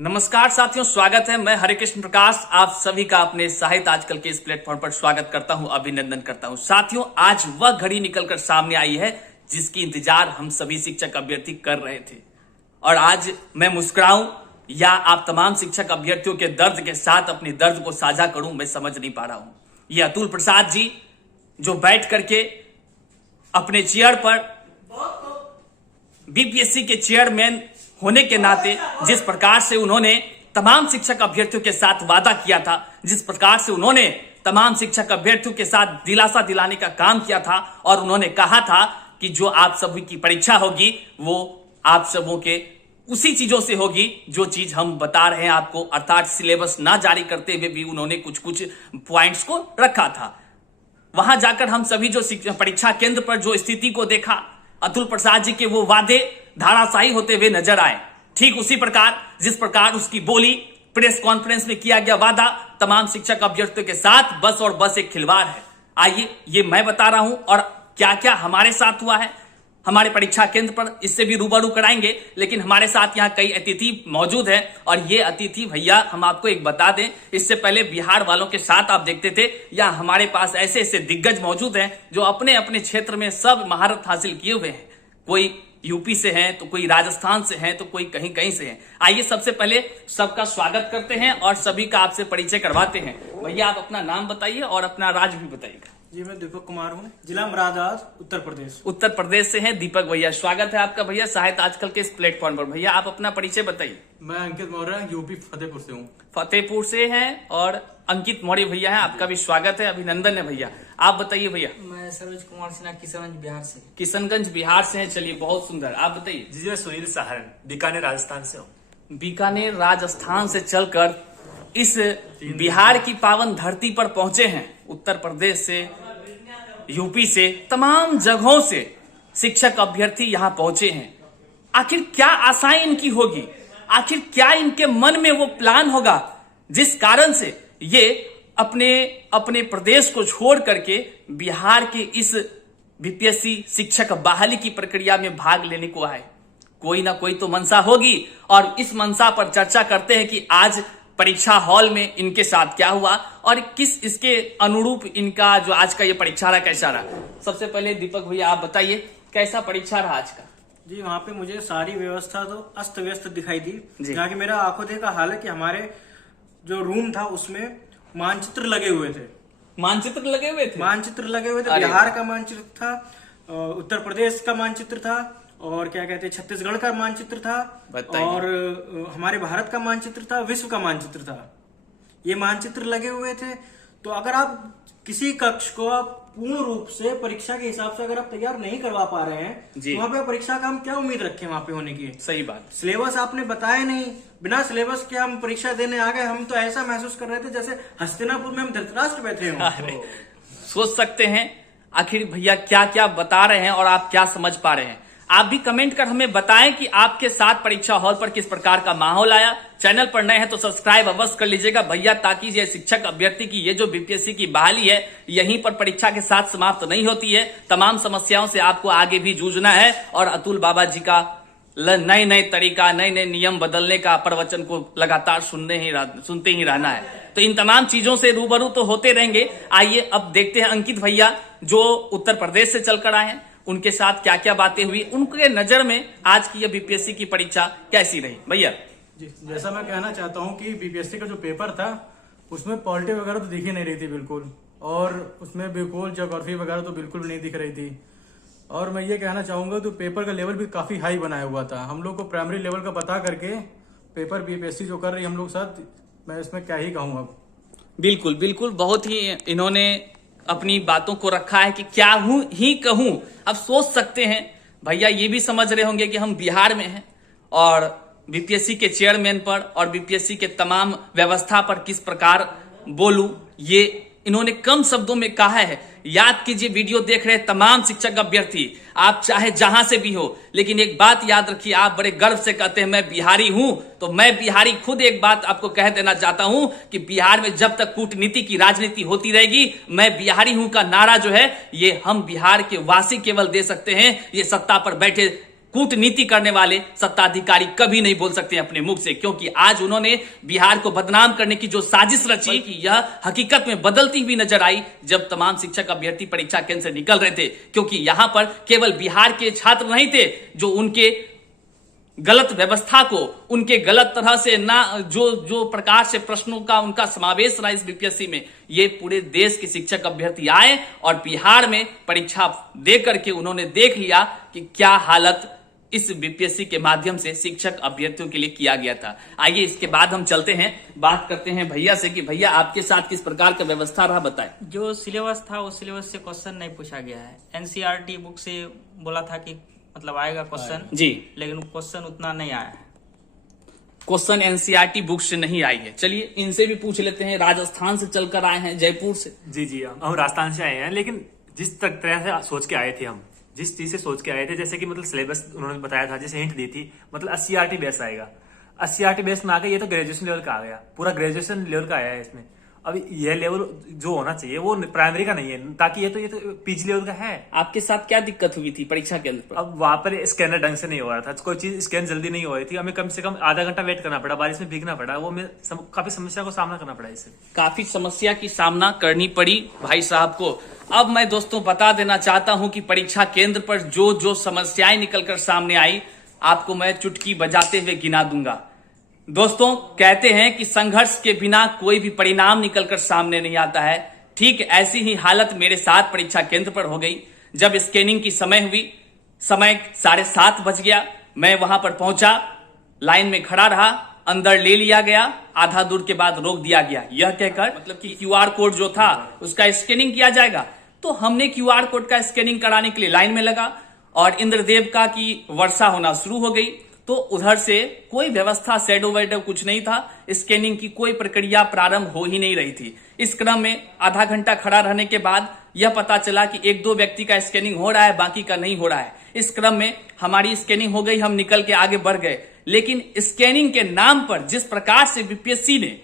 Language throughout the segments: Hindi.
नमस्कार साथियों, स्वागत है। मैं हरे कृष्ण प्रकाश आप सभी का अपने साहित्य आजकल के इस प्लेटफॉर्म पर स्वागत करता हूं, अभिनंदन करता हूं। साथियों, आज वह घड़ी निकलकर सामने आई है जिसकी इंतजार हम सभी शिक्षक अभ्यर्थी कर रहे थे। और आज मैं मुस्कुराऊं या आप तमाम शिक्षक अभ्यर्थियों के दर्द के साथ अपने दर्द को साझा करूं, मैं समझ नहीं पा रहा हूं। ये अतुल प्रसाद जी जो बैठ करके अपने चेयर पर बीपीएससी के चेयरमैन होने के नाते जिस प्रकार से उन्होंने तमाम शिक्षक अभ्यर्थियों के साथ वादा किया था, जिस प्रकार से उन्होंने तमाम शिक्षक अभ्यर्थियों के साथ दिलासा दिलाने का काम किया था और उन्होंने कहा था कि जो आप सभी की परीक्षा होगी वो आप सबों के उसी चीजों से होगी जो चीज हम बता रहे हैं आपको, अर्थात सिलेबस ना जारी करते हुए भी उन्होंने कुछ कुछ पॉइंट्स को रखा था। वहां जाकर हम सभी जो परीक्षा केंद्र पर जो स्थिति को देखा, अतुल प्रसाद जी के वो वादे धाराशाही होते हुए नजर आए। ठीक उसी प्रकार जिस प्रकार उसकी बोली प्रेस कॉन्फ्रेंस में किया गया वादा तमाम शिक्षक अभ्यर्थियों के साथ बस और बस एक खिलवाड़ है। आइए ये मैं बता रहा हूं और क्या क्या हमारे साथ हुआ है हमारे परीक्षा केंद्र पर, इससे भी रूबरू कराएंगे। लेकिन हमारे साथ यहाँ कई अतिथि मौजूद हैं और ये अतिथि भैया हम आपको एक बता दें, इससे पहले बिहार वालों के साथ आप देखते थे, या हमारे पास ऐसे ऐसे दिग्गज मौजूद हैं जो अपने अपने क्षेत्र में सब महारत हासिल किए हुए हैं। कोई यूपी से हैं तो कोई राजस्थान से हैं तो कोई कहीं कहीं से हैं। आइए सबसे पहले सबका स्वागत करते हैं और सभी का आपसे परिचय करवाते हैं। भैया आप अपना नाम बताइए और अपना राज्य भी बताइएगा। जी, मैं दीपक कुमार हूँ, जिला मुरादाबाद, उत्तर प्रदेश। उत्तर प्रदेश से हैं दीपक भैया, स्वागत है आपका भैया साहित्य आजकल के इस प्लेटफॉर्म पर। भैया आप अपना परिचय बताइए। मैं अंकित मौर्य, यूपी फतेहपुर से हूँ। फतेहपुर से हैं और अंकित मौर्य भैया हैं, आपका भी स्वागत है, अभिनंदन है भैया। आप बताइए भैया। मैं सरोज कुमार सिन्हा, किशनगंज बिहार से। किशनगंज बिहार से हैं, चलिए बहुत सुंदर। आप बताइए। जी, मैं सुनील सहारण, बीकानेर राजस्थान से हूँ। बीकानेर राजस्थान से चलकर इस बिहार की पावन धरती पर पहुंचे हैं। उत्तर प्रदेश से, यूपी से, तमाम जगहों से शिक्षक अभ्यर्थी यहां पहुंचे हैं। आखिर क्या आशाएं इनकी होगी, आखिर क्या इनके मन में वो प्लान होगा जिस कारण से ये अपने अपने प्रदेश को छोड़ करके बिहार के इस बीपीएससी शिक्षक बहाली की प्रक्रिया में भाग लेने को आए। कोई ना कोई तो मंशा होगी और इस मंशा पर चर्चा करते हैं कि आज परीक्षा हॉल में इनके साथ क्या हुआ और किस इसके अनुरूप इनका जो आज का ये परीक्षा रहा कैसा रहा। सबसे पहले दीपक भैया आप बताइए कैसा परीक्षा रहा आज का। जी, वहाँ पे मुझे सारी व्यवस्था तो अस्त व्यस्त दिखाई दी, जहाँ की मेरा आंखों देखा हाल है कि हमारे जो रूम था उसमें मानचित्र लगे हुए थे। मानचित्र लगे हुए थे? मानचित्र लगे हुए थे। बिहार का मानचित्र था, उत्तर प्रदेश का मानचित्र था और क्या कहते हैं छत्तीसगढ़ का मानचित्र था और हमारे भारत का मानचित्र था, विश्व का मानचित्र था। ये मानचित्र लगे हुए थे। तो अगर आप किसी कक्ष को आप पूर्ण रूप से परीक्षा के हिसाब से अगर आप तैयार नहीं करवा पा रहे हैं तो वहाँ पे परीक्षा का हम क्या उम्मीद रखें वहाँ पे होने की। सही बात। सिलेबस आपने बताया नहीं, बिना सिलेबस के हम परीक्षा देने आ गए। हम तो ऐसा महसूस कर रहे थे जैसे हस्तिनापुर में हम धृतराष्ट्र बैठे हों। सोच सकते हैं आखिर भैया क्या क्या बता रहे हैं और आप क्या समझ पा रहे हैं। आप भी कमेंट कर हमें बताएं कि आपके साथ परीक्षा हॉल पर किस प्रकार का माहौल आया। चैनल पर नए हैं तो सब्सक्राइब अवश्य कर लीजिएगा भैया, ताकि ये शिक्षक अभ्यर्थी की ये जो बीपीएससी की बहाली है यहीं पर परीक्षा के साथ समाप्त नहीं होती है। तमाम समस्याओं से आपको आगे भी जूझना है और अतुल बाबा जी का नए नए तरीका, नए नए नियम बदलने का प्रवचन को लगातार सुनते ही रहना है। तो इन तमाम चीजों से रूबरू तो होते रहेंगे। आइए अब देखते हैं अंकित भैया जो उत्तर प्रदेश से चलकर आए हैं, उनके साथ क्या क्या बातें हुई, उनके नजर में आज की यह बीपीएससी की परीक्षा कैसी रही। भैया जी, जैसा मैं कहना चाहता हूँ कि बीपीएससी का जो पेपर था उसमें पॉलिटी वगैरह तो दिख ही नहीं रही थी बिल्कुल, और उसमें बिल्कुल ज्योग्राफी वगैरह तो बिल्कुल भी नहीं दिख रही थी। और मैं ये कहना चाहूंगा तो पेपर का लेवल भी काफी हाई बनाया हुआ था। हम लोग को प्राइमरी लेवल का बता करके पेपर बीपीएससी जो कर रही हम लोग साथ, मैं इसमें क्या ही कहूँ अब। बिल्कुल बिल्कुल, बहुत ही इन्होंने अपनी बातों को रखा है कि क्या हूं ही कहूं। अब सोच सकते हैं भैया ये भी समझ रहे होंगे कि हम बिहार में हैं और बीपीएससी के चेयरमैन पर और बीपीएससी के तमाम व्यवस्था पर किस प्रकार बोलूं, ये इन्होंने कम शब्दों में कहा है। याद कीजिए वीडियो देख रहे तमाम शिक्षक अभ्यर्थी, आप चाहे जहां से भी हो, लेकिन एक बात याद रखिए, आप बड़े गर्व से कहते हैं मैं बिहारी हूं, तो मैं बिहारी खुद एक बात आपको कह देना चाहता हूं कि बिहार में जब तक कूटनीति की राजनीति होती रहेगी, मैं बिहारी हूं का नारा जो है ये हम बिहार के वासी केवल दे सकते हैं। ये सत्ता पर बैठे कूटनीति करने वाले सत्ताधिकारी कभी नहीं बोल सकते अपने मुख से, क्योंकि आज उन्होंने बिहार को बदनाम करने की जो साजिश रची कि यह हकीकत में बदलती हुई नजर आई जब तमाम शिक्षक अभ्यर्थी परीक्षा केंद्र से निकल रहे थे। क्योंकि यहां पर केवल बिहार के छात्र नहीं थे जो उनके गलत व्यवस्था को, उनके गलत तरह से ना जो प्रकार से प्रश्नों का उनका समावेश रहा इस बीपीएससी में, ये पूरे देश के शिक्षक अभ्यर्थी आए और बिहार में परीक्षा दे करके उन्होंने देख लिया कि क्या हालत इस बीपीएससी के माध्यम से शिक्षक अभ्यर्थियों के लिए किया गया था। आइए इसके बाद हम चलते हैं, बात करते हैं भैया से कि भैया आपके साथ किस प्रकार का व्यवस्था रहा, बताएं। जो सिलेबस था उस सिलेबस से क्वेश्चन नहीं पूछा गया है। एनसीईआरटी बुक से बोला था कि मतलब आएगा क्वेश्चन जी, लेकिन क्वेश्चन उतना नहीं आया है। क्वेश्चन एनसीईआरटी बुक से नहीं आई है। चलिए इनसे भी पूछ लेते हैं, राजस्थान से चलकर आए हैं, जयपुर से। जी हम राजस्थान से आए हैं, लेकिन जिस तरह से सोच के आए थे, हम जिस चीज से सोच के आए थे, जैसे कि मतलब सिलेबस उन्होंने बताया था, जैसे हिंट दी थी, मतलब 80 आरटी बेस आएगा। 80 आरटी बेस में आ गया, ये तो ग्रेजुएशन लेवल का आ गया, पूरा ग्रेजुएशन लेवल का आया है इसमें। अब यह लेवल जो होना चाहिए वो प्राइमरी का नहीं है, ताकि ये तो पीजी लेवल का है। आपके साथ क्या दिक्कत हुई थी परीक्षा केंद्र पर? अब वहां पर स्कैनर ढंग से नहीं हो रहा था, कोई चीज स्कैन जल्दी नहीं हो रही थी, हमें कम से कम आधा घंटा वेट करना पड़ा, बारिश में भीगना पड़ा, वो काफी समस्या को सामना करना पड़ा इससे। काफी समस्या की सामना करनी पड़ी भाई साहब को। अब मैं दोस्तों बता देना चाहता हूं कि परीक्षा केंद्र पर जो समस्याएं निकलकर सामने आई, आपको मैं चुटकी बजाते हुए गिना दूंगा। दोस्तों कहते हैं कि संघर्ष के बिना कोई भी परिणाम निकलकर सामने नहीं आता है। ठीक ऐसी ही हालत मेरे साथ परीक्षा केंद्र पर हो गई। जब स्कैनिंग की समय हुई, समय 7:30 बज गया, मैं वहां पर पहुंचा, लाइन में खड़ा रहा, अंदर ले लिया गया, आधा दूर के बाद रोक दिया गया, यह कहकर मतलब कि क्यूआर कोड जो था उसका स्कैनिंग किया जाएगा। तो हमने क्यूआर कोड का स्कैनिंग कराने के लिए लाइन में लगा और इंद्रदेव का की वर्षा होना शुरू हो गई। तो उधर से कोई व्यवस्था, शैडो वैडो कुछ नहीं था, स्कैनिंग की कोई प्रक्रिया प्रारंभ हो ही नहीं रही थी। इस क्रम में आधा घंटा खड़ा रहने के बाद यह पता चला कि 1-2 व्यक्ति का स्कैनिंग हो रहा है, बाकी का नहीं हो रहा है। इस क्रम में हमारी स्कैनिंग हो गई, हम निकल के आगे बढ़ गए। लेकिन स्कैनिंग के नाम पर जिस प्रकार से बीपीएससी ने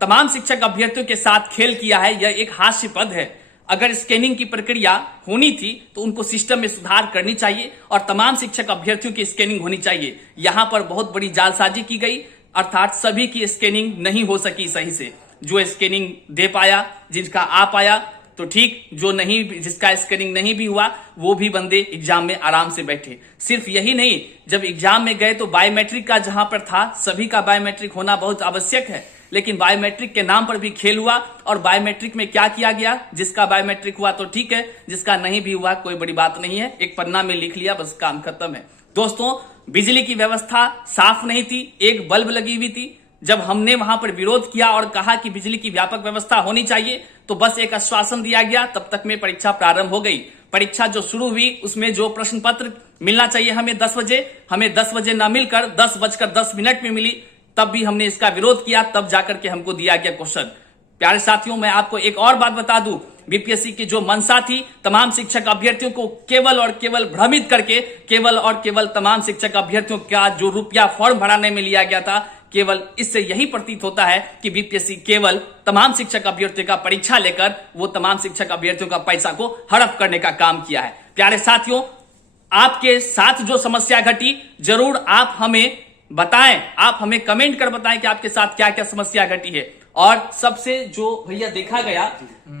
तमाम शिक्षक अभ्यर्थियों के साथ खेल किया है, यह एक हास्यास्पद है। अगर स्कैनिंग की प्रक्रिया होनी थी तो उनको सिस्टम में सुधार करनी चाहिए और तमाम शिक्षक अभ्यर्थियों की स्कैनिंग होनी चाहिए। यहां पर बहुत बड़ी जालसाजी की गई, अर्थात सभी की स्कैनिंग नहीं हो सकी सही से। जो स्कैनिंग दे पाया, जिनका आ पाया तो ठीक, जो नहीं, जिसका स्कैनिंग नहीं भी हुआ, वो भी बंदे एग्जाम में आराम से बैठे। सिर्फ यही नहीं, जब एग्जाम में गए तो बायोमेट्रिक का जहां पर था, सभी का बायोमेट्रिक होना बहुत आवश्यक है, लेकिन बायोमेट्रिक के नाम पर भी खेल हुआ। और बायोमेट्रिक में क्या किया गया, जिसका बायोमेट्रिक हुआ तो ठीक है, जिसका नहीं भी हुआ कोई बड़ी बात नहीं है, एक पन्ना में लिख लिया, बस काम खत्म है। दोस्तों बिजली की व्यवस्था साफ नहीं थी, एक बल्ब लगी हुई थी। जब हमने वहां पर विरोध किया और कहा कि बिजली की व्यापक व्यवस्था होनी चाहिए, तो बस एक आश्वासन दिया गया, तब तक में परीक्षा प्रारंभ हो गई। परीक्षा जो शुरू हुई उसमें जो प्रश्न पत्र मिलना चाहिए हमें 10 बजे, हमें 10 बजे ना मिलकर 10:10 में मिली। तब भी हमने इसका विरोध किया, तब जाकर के हमको दिया गया क्वेश्चन। प्यारे साथियों, मैं आपको एक और बात बता दूं, बीपीएससी की जो मंशा थी, तमाम शिक्षक अभ्यर्थियों को केवल और केवल भ्रमित करके, केवल और केवल तमाम शिक्षक अभ्यर्थियों का जो रुपया फॉर्म भराने में लिया गया था, केवल इससे यही प्रतीत होता है कि बीपीएससी केवल तमाम शिक्षक अभ्यर्थियों का परीक्षा लेकर वो तमाम शिक्षक अभ्यर्थियों का पैसा को हड़प करने का काम किया है। प्यारे साथियों, आपके साथ जो समस्या घटी, जरूर आप हमें बताएं, आप हमें कमेंट कर बताएं कि आपके साथ क्या क्या समस्या घटी है। और सबसे जो भैया देखा गया,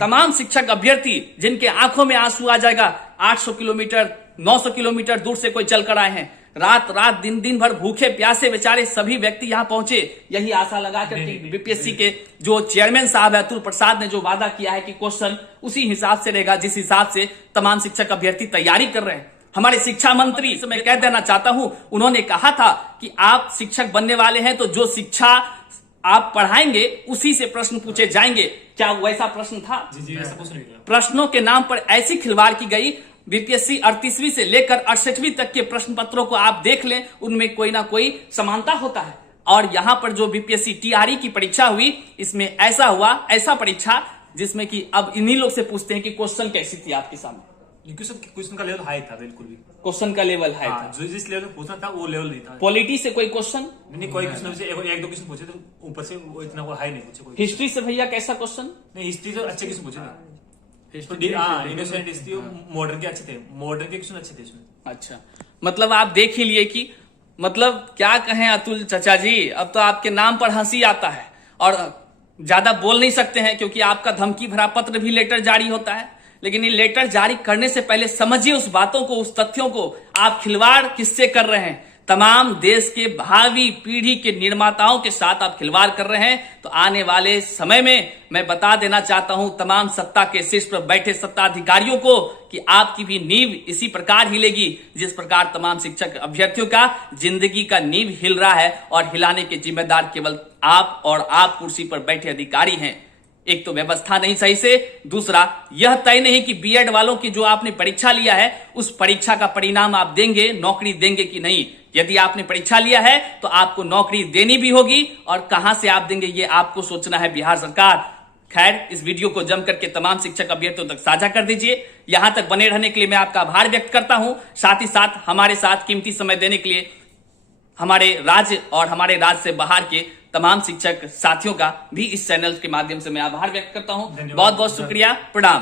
तमाम शिक्षक अभ्यर्थी जिनके आंखों में आंसू आ जाएगा, 800 किलोमीटर 900 किलोमीटर दूर से कोई चल कर आए हैं, रात दिन भर भूखे प्यासे बेचारे सभी व्यक्ति यहां पहुंचे, यही आशा लगाकर कि बीपीएससी के जो चेयरमैन साहब है अतुल प्रसाद ने जो वादा किया है कि क्वेश्चन उसी हिसाब से रहेगा जिस हिसाब से तमाम शिक्षक अभ्यर्थी तैयारी कर रहे हैं। हमारे शिक्षा मंत्री से मैं कह देना चाहता हूं, उन्होंने कहा था कि आप शिक्षक बनने वाले हैं तो जो शिक्षा आप पढ़ाएंगे उसी से प्रश्न पूछे जाएंगे। क्या वैसा प्रश्न था? जी ऐसा कुछ नहीं था। प्रश्नों के नाम पर ऐसी खिलवाड़ की गई। बीपीएससी 38वीं से लेकर 68वीं तक के प्रश्न पत्रों को आप देख लें, उनमें कोई ना कोई समानता होता है। और यहां पर जो बीपीएससी टीआरई की परीक्षा हुई, इसमें ऐसा हुआ, ऐसा परीक्षा जिसमें कि अब इन्हीं लोग से पूछते हैं कि क्वेश्चन कैसी थी आपके सामने। क्वेश्चन का लेवल हाई था, बिल्कुल भी क्वेश्चन का लेवल हाई था, जो जिस लेवल में पूछना था वो लेवल नहीं था। पॉलिटी से कोई क्वेश्चन नहीं, कोई क्वेश्चन से एक दो क्वेश्चन पूछे तो ऊपर से वो इतना वो हाई नहीं पूछे कोई। हिस्ट्री से भैया कैसा क्वेश्चन? नहीं, हिस्ट्री से अच्छे क्वेश्चन पूछे थे, इनोसेंट हिस्ट्री, मॉडर्न के अच्छे थे, मॉडर्न के क्वेश्चन अच्छे थे इसमें। अच्छा, मतलब आप देख ही लिए कि मतलब क्या कहें अतुल चाचा जी, अब तो आपके नाम पर हंसी आता है और ज्यादा बोल नहीं सकते हैं क्योंकि आपका धमकी भरा पत्र भी लेटर जारी होता है। लेकिन ये लेटर जारी करने से पहले समझिए उस बातों को, उस तथ्यों को, आप खिलवाड़ किससे कर रहे हैं। तमाम देश के भावी पीढ़ी के निर्माताओं के साथ आप खिलवाड़ कर रहे हैं। तो आने वाले समय में मैं बता देना चाहता हूं तमाम सत्ता के शीर्ष पर बैठे सत्ताधिकारियों को कि आपकी भी नींव इसी प्रकार हिलेगी जिस प्रकार तमाम शिक्षक अभ्यर्थियों का जिंदगी का नींव हिल रहा है। और हिलाने के जिम्मेदार केवल आप और आप कुर्सी पर बैठे अधिकारी हैं। एक तो व्यवस्था नहीं सही से, दूसरा यह तय नहीं कि बीएड वालों की जो आपने परीक्षा लिया है उस परीक्षा का परिणाम आप देंगे, नौकरी देंगे कि नहीं। यदि आपने परीक्षा लिया है तो आपको नौकरी देनी भी होगी और कहां से आप देंगे ये आपको सोचना है बिहार सरकार। खैर, इस वीडियो को जम करके तमाम शिक्षक अभ्यर्थियों तक साझा कर दीजिए। यहां तक बने रहने के लिए मैं आपका आभार व्यक्त करता हूं। साथ ही साथ हमारे साथ कीमती समय देने के लिए हमारे राज्य और हमारे राज्य से बाहर के तमाम शिक्षक साथियों का भी इस चैनल के माध्यम से मैं आभार व्यक्त करता हूं। बहुत बहुत शुक्रिया, प्रणाम।